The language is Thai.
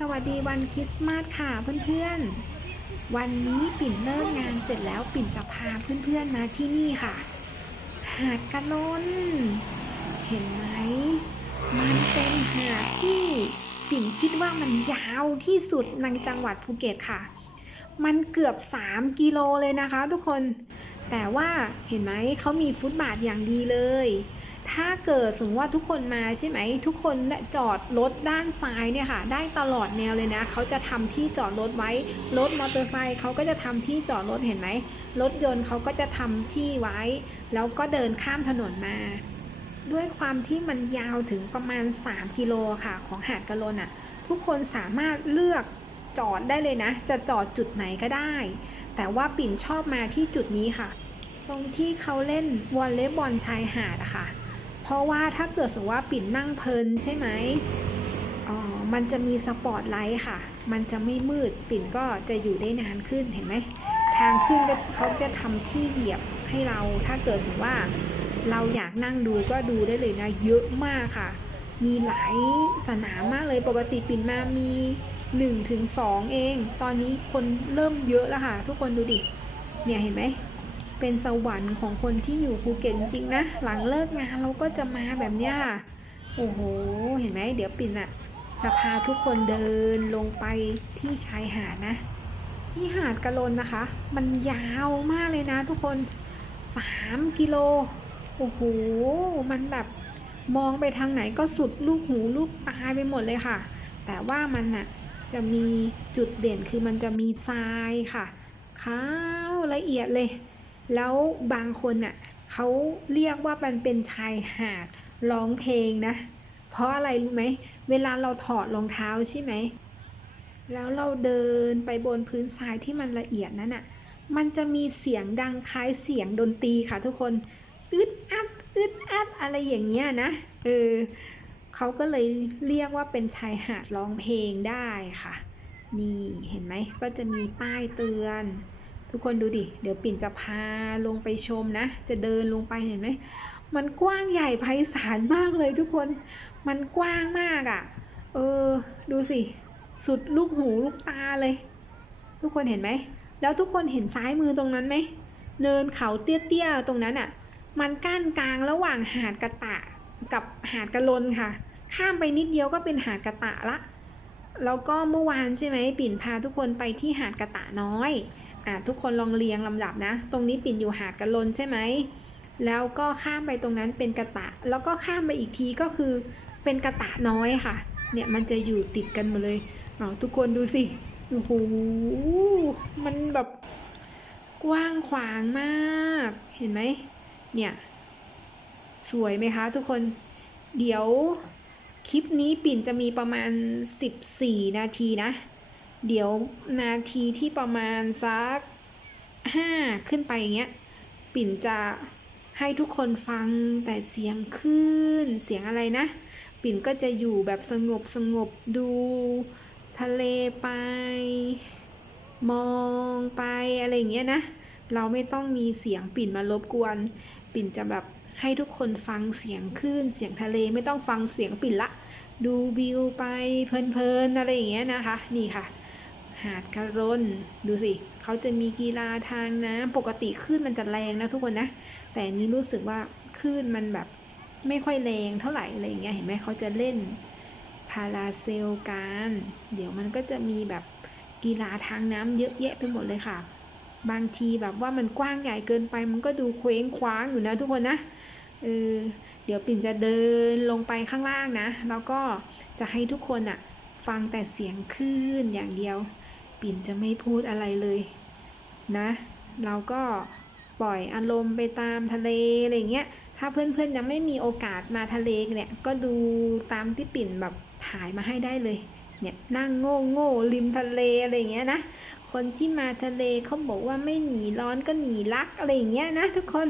สวัสดีวันคริสต์มาสค่ะเพื่อนๆ วันนี้ปิ่นเลิกงานเสร็จแล้วปิ่นจะพาเพื่อนๆมาที่นี่ค่ะ หาดกระลนเห็นไหม มันเป็นหาดที่ปิ่นคิดว่ามันยาวที่สุดในจังหวัดภูเก็ตค่ะ มันเกือบ 3 กิโลเลยนะคะทุกคน แต่ว่าเห็นไหมเขามีฟุตบาทอย่างดีเลย ถ้าเกิดสมมติว่าทุกคนมาใช่ไหมทุกคนจอดรถด้านซ้ายเนี่ยค่ะ ได้ตลอดแนวเลยนะเขาจะทำที่จอดรถไว้รถมอเตอร์ไซค์เขาก็จะทำที่จอดรถเห็นไหมรถยนต์เขาก็จะทำที่ไว้ แล้วก็เดินข้ามถนนมา ด้วยความที่มันยาวถึงประมาณ 3 กิโลค่ะของหาดกะโลนอะ ทุกคนสามารถเลือกจอดได้เลยนะ จะจอดจุดไหนก็ได้ แต่ว่าปิ่นชอบมาที่จุดนี้ค่ะ ตรงที่เขาเล่นวอลเลย์บอลชายหาดอะค่ะ เพราะว่าถ้าเกิดสมมติว่าปิ่นนั่งเพลินใช่ไหมอ๋อมันจะมีสปอตไลท์ค่ะ มันจะไม่มืดปิ่นก็จะอยู่ได้นานขึ้นเห็นไหมทางขึ้นก็เขาจะทำที่เหยียบให้เรา ถ้าเกิดสมมติว่าเราอยากนั่งดูก็ดูได้เลยนะเยอะมากค่ะ มีหลายสนามมากเลยปกติปิ่นมามี1ถึง2เอง ตอนนี้คนเริ่มเยอะแล้วค่ะ ทุกคนดูดิ เนี่ยเห็นไหม เป็นสวรรค์ของคนที่อยู่ภูเก็ตจริงๆนะ หลังเลิกงานเราก็จะมาแบบเนี้ยค่ะโอ้โห เห็นไหมเดี๋ยวปิ่นอะจะพาทุกคนเดินลงไปที่ชายหาดนะที่หาดกะลนนะคะ มันยาวมากเลยนะทุกคน 3 กิโล โอ้โห มันแบบมองไปทางไหนก็สุดลูกหูลูกตาไปหมดเลยค่ะ แต่ว่ามันอะจะมีจุดเด่นคือมันจะมีทรายค่ะขาวละเอียดเลย แล้วบางคนน่ะเขาเรียกว่ามันเป็นชายหาดร้องเพลงนะ เพราะอะไรรู้ไหม เวลาเราถอดรองเท้าใช่ไหม แล้วเราเดินไปบนพื้นทรายที่มันละเอียดนั้นน่ะ มันจะมีเสียงดังคล้ายเสียงดนตรีค่ะทุกคน อึดอัดอึดอัดอะไรอย่างเงี้ยนะ เออเขาก็เลยเรียกว่าเป็นชายหาดร้องเพลงได้ค่ะ นี่เห็นไหมก็จะมีป้ายเตือน ทุกคนดูดิ เดี๋ยวปิ่นจะพาลงไปชมนะ จะเดินลงไปเห็นไหม มันกว้างใหญ่ไพศาลมากเลยทุกคน มันกว้างมากอะ่ะ เออ ดูสิ สุดลูกหูลูกตาเลย ทุกคนเห็นไหม แล้วทุกคนเห็นซ้ายมือตรงนั้นไหม เนินเขาเตี้ยๆตรงนั้นอะ่ะ มันกั้นกลางระหว่างหาดกระตะกับหาดกระลนค่ะ ข้ามไปนิดเดียวก็เป็นหาดกระตะละ แล้วก็เมื่อวานใช่ไหมปิ่นพาทุกคนไปที่หาดกระตะน้อย อะทุกคนลองเรียงลำดับนะ ตรงนี้ปิ่นอยู่หาดกระลนใช่ไหม แล้วก็ข้ามไปตรงนั้นเป็นกระตะ แล้วก็ข้ามไปอีกทีก็คือเป็นกระตะน้อยค่ะ เนี่ยมันจะอยู่ติดกันหมดเลยเอาทุกคนดูสิ โอ้โห มันแบบกว้างขวางมาก เห็นไหม เนี่ย สวยไหมคะทุกคน เดี๋ยวคลิปนี้ปิ่นจะมีประมาณ 14 นาทีนะ เดี๋ยวนาทีที่ประมาณสักห้าขึ้นไปอย่างเงี้ย ปิ่นจะให้ทุกคนฟังแต่เสียงคลื่นเสียงอะไรนะ ปิ่นก็จะอยู่แบบสงบสงบดู ทะเลไป มองไปอะไรอย่างเงี้ยนะ เราไม่ต้องมีเสียงปิ่นมารบกวน ปิ่นจะแบบให้ทุกคนฟังเสียงคลื่นเสียงทะเลไม่ต้องฟังเสียงปิ่นละ ดูวิวไปเพลินๆอะไรอย่างเงี้ยนะคะ นี่ค่ะ หาดกระรนดูสิเขาจะมีกีฬาทางน้ำปกติคลื่นมันจะแรงนะทุกคนนะ แต่นนี้รู้สึกว่าคลื่นมันแบบไม่ค่อยแรงเท่าไหร่อะไรอย่างเงี้ยเห็นไหมเขาจะเล่นพาราเซลกันเดี๋ยวมันก็จะมีแบบกีฬาทางน้ำเยอะแยะไปหมดเลยค่ะ บางทีแบบว่ามันกว้างใหญ่เกินไปมันก็ดูเคว้งคว้างอยู่นะทุกคนนะเออเดี๋ยวปิ่นจะเดินลงไปข้างล่างนะ แล้วก็จะให้ทุกคนอะฟังแต่เสียงคลื่นอย่างเดียว ปิ่นจะไม่พูดอะไรเลยนะ เราก็ปล่อยอารมณ์ไปตามทะเลอะไรเงี้ย ถ้าเพื่อนๆยังไม่มีโอกาสมาทะเลเนี่ย ก็ดูตามที่ปิ่นแบบถ่ายมาให้ได้เลย เนี่ยนั่งโง่โง่ริมทะเลอะไรเงี้ยนะ คนที่มาทะเลเขาบอกว่าไม่หนีร้อนก็หนีรักอะไรเงี้ยนะทุกคน